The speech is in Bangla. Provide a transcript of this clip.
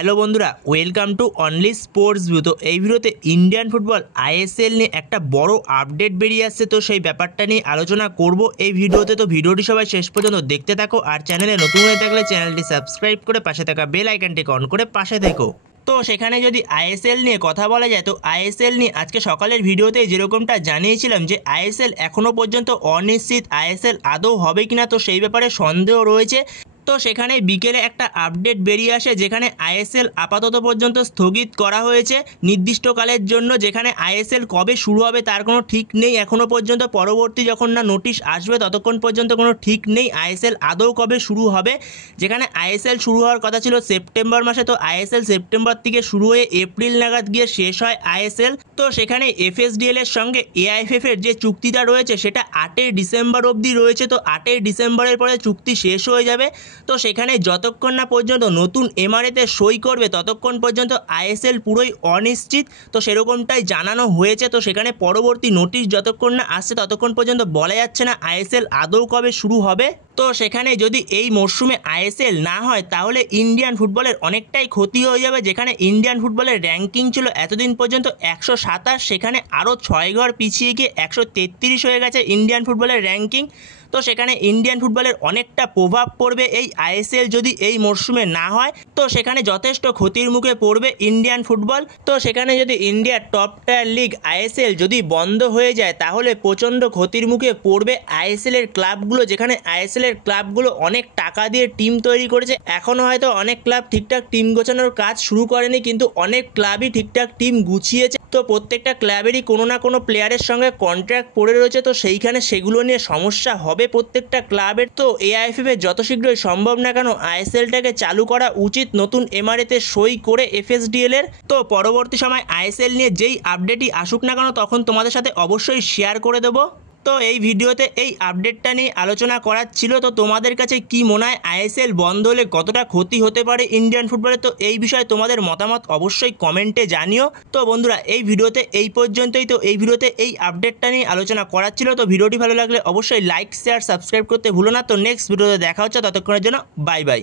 হ্যালো বন্ধুরা, welcome to only sports view. তো এই ভিডিওতে ইন্ডিয়ান ফুটবল আইএসএল নিয়ে একটা বড় আপডেট বেরিয়ে আসছে, তো সেই ব্যাপারটা নিয়ে আলোচনা করব এই ভিডিওতে। তো ভিডিওটি সবাই শেষ পর্যন্ত দেখতে থাকো, আর চ্যানেলে নতুন হয়ে থাকলে চ্যানেলটি সাবস্ক্রাইব করে পাশে থাকা বেল আইকনটিকে অন করে পাশে থেকো। তো সেখানে যদি আইএসএল নিয়ে কথা বলা যায়, তো আইএসএল নিয়ে আজকে সকালের ভিডিওতে যেরকমটা জানিয়েছিলাম যে আইএসএল এখনও পর্যন্ত অনিশ্চিত, আইএসএল আদৌ হবে কিনা তো সেই ব্যাপারে সন্দেহ রয়েছে। তো সেখানে বিকেলে একটা আপডেট বেরিয়ে আসে যেখানে আইএসএল আপাতত পর্যন্ত স্থগিত করা হয়েছে নির্দিষ্টকালের জন্য। যেখানে আইএসএল কবে শুরু হবে তার কোনো ঠিক নেই এখনও পর্যন্ত। পরবর্তী যখন না নোটিশ আসবে ততক্ষণ পর্যন্ত কোনো ঠিক নেই আইএসএল আদৌ কবে শুরু হবে। যেখানে আইএসএল শুরু হওয়ার কথা ছিল সেপ্টেম্বর মাসে, তো আইএসএল সেপ্টেম্বর থেকে শুরু হয়ে এপ্রিল নাগাদ গিয়ে শেষ হয় আইএসএল। তো সেখানে এফএসডিএল এর সঙ্গে এআইএফএফ এর যে চুক্তিটা রয়েছে সেটা 8ই ডিসেম্বর অবধি রয়েছে। তো 8ই ডিসেম্বরের পরে চুক্তি শেষ হয়ে যাবে। তো সেখানে যতক্ষণ না পর্যন্ত নতুন এমআরএতে সই করবে ততক্ষণ পর্যন্ত আইএসএল পুরোই অনিশ্চিত, তো সেরকমটাই জানানো হয়েছে। তো সেখানে পরবর্তী নোটিশ যতক্ষণ না আসছে ততক্ষণ পর্যন্ত বলা যাচ্ছে না আইএসএল আদৌ কবে শুরু হবে। তো সেখানে যদি এই মরশুমে আইএসএল না হয় তাহলে ইন্ডিয়ান ফুটবলের অনেকটাই ক্ষতি হয়ে যাবে। যেখানে ইন্ডিয়ান ফুটবলের র্যাঙ্কিং ছিল এতদিন পর্যন্ত 127, সেখানে আরও 6 ঘর পিছিয়ে গিয়ে 133 হয়ে গেছে ইন্ডিয়ান ফুটবলের র্যাঙ্কিং। তো সেখানে ইন্ডিয়ান ফুটবলের অনেকটা প্রভাব পড়বে এই আইএসএল যদি এই মরশুমে না হয়। তো সেখানে যথেষ্ট ক্ষতির মুখে পড়বে ইন্ডিয়ান ফুটবল। তো সেখানে যদি ইন্ডিয়ার টপ টায়ার লিগ আইএসএল যদি বন্ধ হয়ে যায় তাহলে প্রচণ্ড ক্ষতির মুখে পড়বে আইএসএল এর ক্লাবগুলো। যেখানে আইএসএল এর ক্লাবগুলো অনেক টাকা দিয়ে টিম তৈরি করেছে, এখনও হয়তো অনেক ক্লাব ঠিকঠাক টিম গোছানোর কাজ শুরু করেনি, কিন্তু অনেক ক্লাবই ঠিকঠাক টিম গুছিয়েছে। তো প্রত্যেকটা ক্লাবেরই কোনো না কোনো প্লেয়ারের সঙ্গে কন্ট্রাক্ট পড়ে রয়েছে, তো সেইখানে সেগুলো নিয়ে সমস্যা হবে প্রত্যেকটা ক্লাবের। তো এআইএফএফ এর যত শীঘ্রই সম্ভব না কেন আইএসএলটাকে চালু করা উচিত নতুন এমআরএতে সই করে এফএসডিএল এর। তো পরবর্তী সময় আইএসএল নিয়ে যেই আপডেটই আসুক না কেন তখন তোমাদের সাথে অবশ্যই শেয়ার করে দেবো। তো এই ভিডিওতে এই আপডেটটা নিয়ে আলোচনা করার ছিল। তো তোমাদের কাছে কি মনে হয় আইএসএল বন্ধ হলে কতটা ক্ষতি হতে পারে ইন্ডিয়ান ফুটবলে? তো এই বিষয়ে তোমাদের মতামত অবশ্যই কমেন্টে জানিও। তো বন্ধুরা এই ভিডিওতে এই পর্যন্তই। তো এই ভিডিওতে এই আপডেটটা নিয়ে আলোচনা করার ছিল। তো ভিডিওটি ভালো লাগলে অবশ্যই লাইক শেয়ার সাবস্ক্রাইব করতে ভুলো না। তো নেক্সট ভিডিওতে দেখা হচ্ছে, ততক্ষণের জন্য বাই বাই।